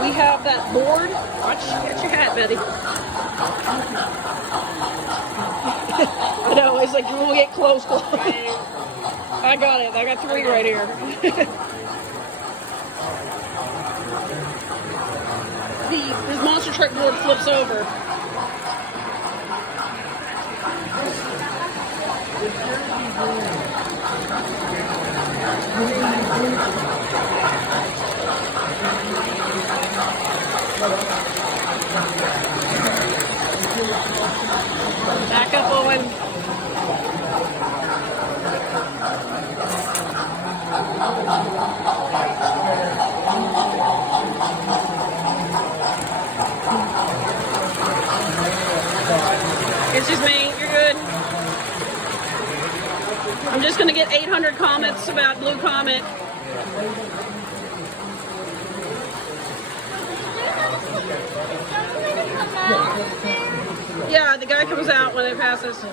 We have that board. Watch, get your hat, Betty. I know, it's like when we get close. I got it. I got 3 right here. This monster truck board flips over. Back up, Owen. It's just me. You're good. I'm just going to get 800 comments about Blue Comet. Yeah, the guy comes out when it passes.